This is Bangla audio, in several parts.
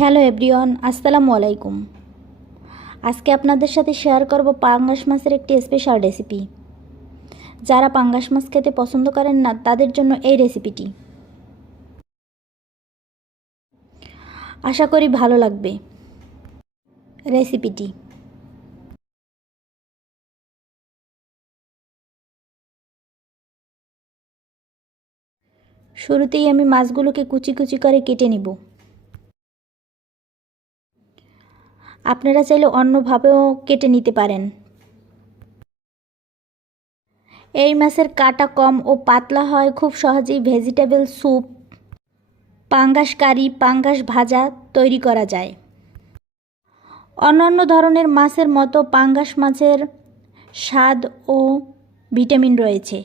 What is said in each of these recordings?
হ্যালো এভরিওয়ান, আসসালামু আলাইকুম। আজকে আপনাদের সাথে শেয়ার করব পাঙ্গাস মাছের একটি স্পেশাল রেসিপি। যারা পাঙ্গাস মাছ খেতে পছন্দ করেন না তাদের জন্য এই রেসিপিটি। আশা করি ভালো লাগবে রেসিপিটি। শুরুতেই আমি মাছগুলোকে কুচি কুচি করে কেটে নিব। আপনারা চাইলে অন্যভাবেও কেটে নিতে পারেন। এই মাছের কাঁটা কম ও পাতলা হয়, খুব সহজেই ভেজিটেবল স্যুপ, পাঙ্গাস কারি, পাঙ্গাস ভাজা তৈরি করা যায়। অন্যান্য ধরনের মাছের মতো পাঙ্গাস মাছের স্বাদ ও ভিটামিন রয়েছে।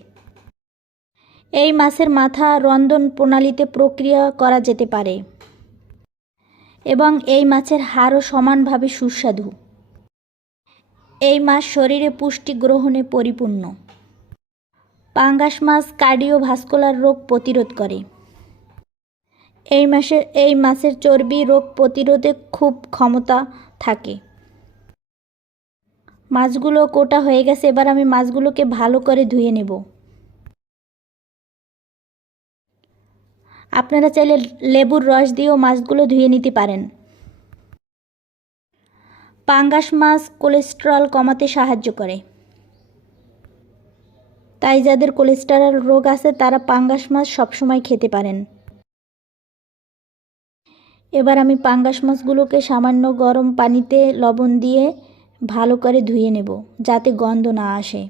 এই মাছের মাথা রন্ধন প্রণালীতে প্রক্রিয়া করা যেতে পারে এবং এই মাছের হাড়ও সমানভাবে সুস্বাদু। এই মাছ শরীরে পুষ্টি গ্রহণে পরিপূর্ণ। পাঙ্গাস মাছ কার্ডিওভাস্কুলার রোগ প্রতিরোধ করে। এই মাছের চর্বি রোগ প্রতিরোধে খুব ক্ষমতা থাকে। মাছগুলো কোটা হয়ে গেছে, এবার আমি মাছগুলোকে ভালো করে ধুয়ে নেব। আপনারা চাইলে লেবুর রস দিয়েও মাছগুলো ধুয়ে নিতে পারেন। পাঙ্গাস মাছ কোলেস্টেরল কমাতে সাহায্য করে, তাই যাদের কোলেস্টেরল রোগ আছে তারা পাঙ্গাস মাছ সবসময় খেতে পারেন। এবার আমি পাঙ্গাস মাছগুলোকে সামান্য গরম পানিতে লবণ দিয়ে ভালো করে ধুয়ে নেব, যাতে গন্ধ না আসে।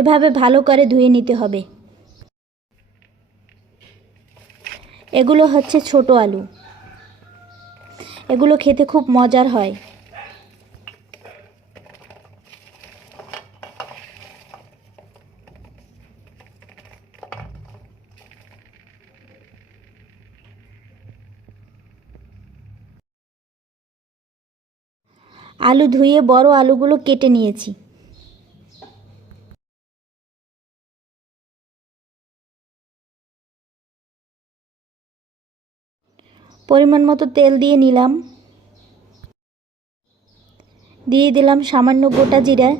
এভাবে ভালো করে ধুয়ে নিতে হবে। এগুলো হচ্ছে ছোট আলু। এগুলো খেতে খুব মজার হয়। আলু ধুয়ে বড় আলুগুলো কেটে নিয়েছি। পরিমাণ মতো তেল দিয়ে নিলাম। দিয়ে দিলাম সামান্য গোটা জিরা।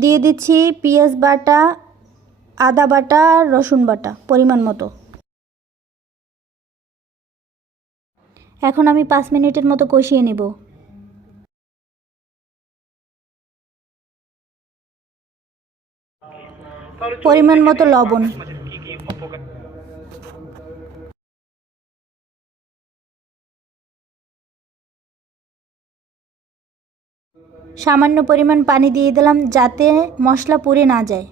দিয়ে দিচ্ছি পেঁয়াজ বাটা, আদা বাটা, রসুন বাটা পরিমাণ মতো। এখন আমি 5 মিনিটের মতো কষিয়ে নেব। পরিমাণ মতো লবণ, সামান্য পরিমাণ পানি দিয়ে দিলাম যাতে মশলা পুড়ে না যায়।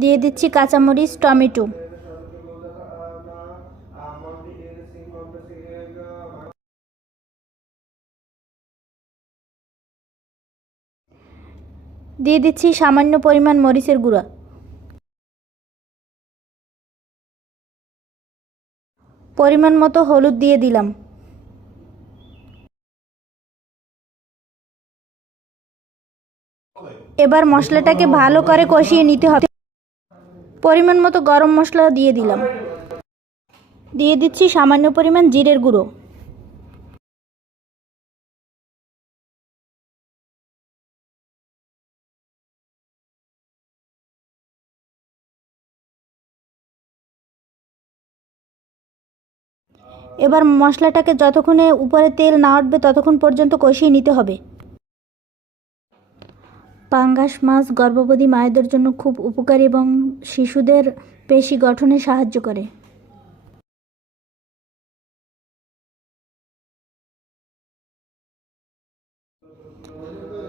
দিয়ে দিচ্ছি কাঁচামরিচ, টমেটো। দিয়ে দিচ্ছি সামান্য পরিমাণ মরিচের গুঁড়া। পরিমাণ মতো হলুদ দিয়ে দিলাম। এবার মশলাটাকে ভালো করে কষিয়ে নিতে হবে। পরিমাণ মতো গরম মশলা দিয়ে দিলাম। দিয়ে দিচ্ছি সামান্য পরিমাণ জিরের গুঁড়ো। এবার মশলাটাকে যতক্ষণে উপরে তেল না উঠবে ততক্ষণ পর্যন্ত কষিয়ে নিতে হবে। পাঙ্গাস মাছ গর্ভবতী মায়েদের জন্য খুব উপকারী এবং শিশুদের পেশি গঠনে সাহায্য করে।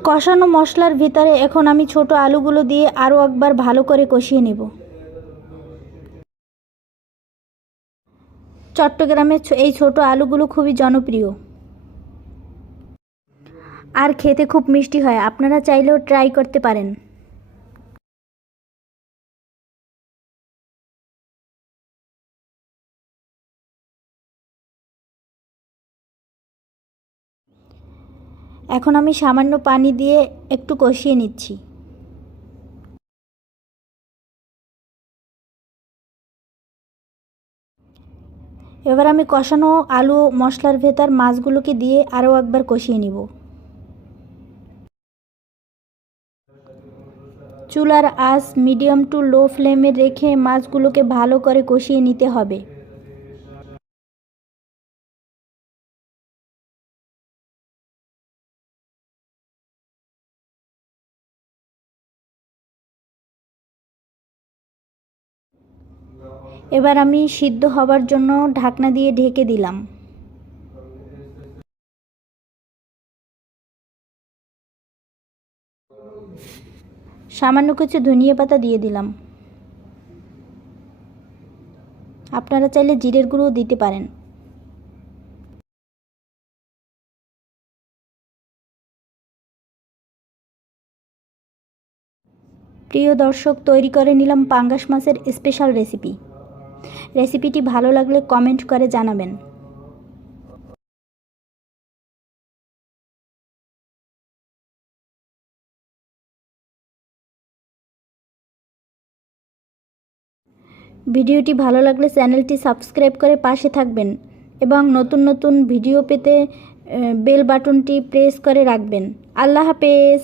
কষানো মশলার ভিতরে এখন আমি ছোট আলুগুলো দিয়ে আরও একবার ভালো করে কষিয়ে নেব। চট্টগ্রামে এই ছোট আলুগুলো খুবই জনপ্রিয়। আর খেতে খুব মিষ্টি হয়, আপনারা চাইলেও ট্রাই করতে পারেন। এখন আমি সামান্য পানি দিয়ে একটু কষিয়ে নিচ্ছি। এবার আমি কষানো আলু মশলার ভেতর মাছগুলোকে দিয়ে আরও একবার কষিয়ে নিব। চুলার আঁচ মিডিয়াম টু লো ফ্লেমে রেখে মাছগুলোকে ভালো করে কষিয়ে নিতে হবে। এবার আমি সিদ্ধ হবার জন্য ঢাকনা দিয়ে ঢেকে দিলাম। সামান্য কিছু ধনিয়া পাতা দিয়ে দিলাম। আপনারা চাইলে জিরের গুঁড়োও দিতে পারেন। প্রিয় দর্শক, তৈরি করে নিলাম পাঙ্গাস মাছের স্পেশাল রেসিপি। রেসিপিটি ভালো লাগলে কমেন্ট করে জানাবেন। ভিডিওটি ভালো লাগলে চ্যানেলটি সাবস্ক্রাইব করে পাশে থাকবেন এবং নতুন নতুন ভিডিও পেতে বেল বাটনটি প্রেস করে রাখবেন। আল্লাহ হাফেজ।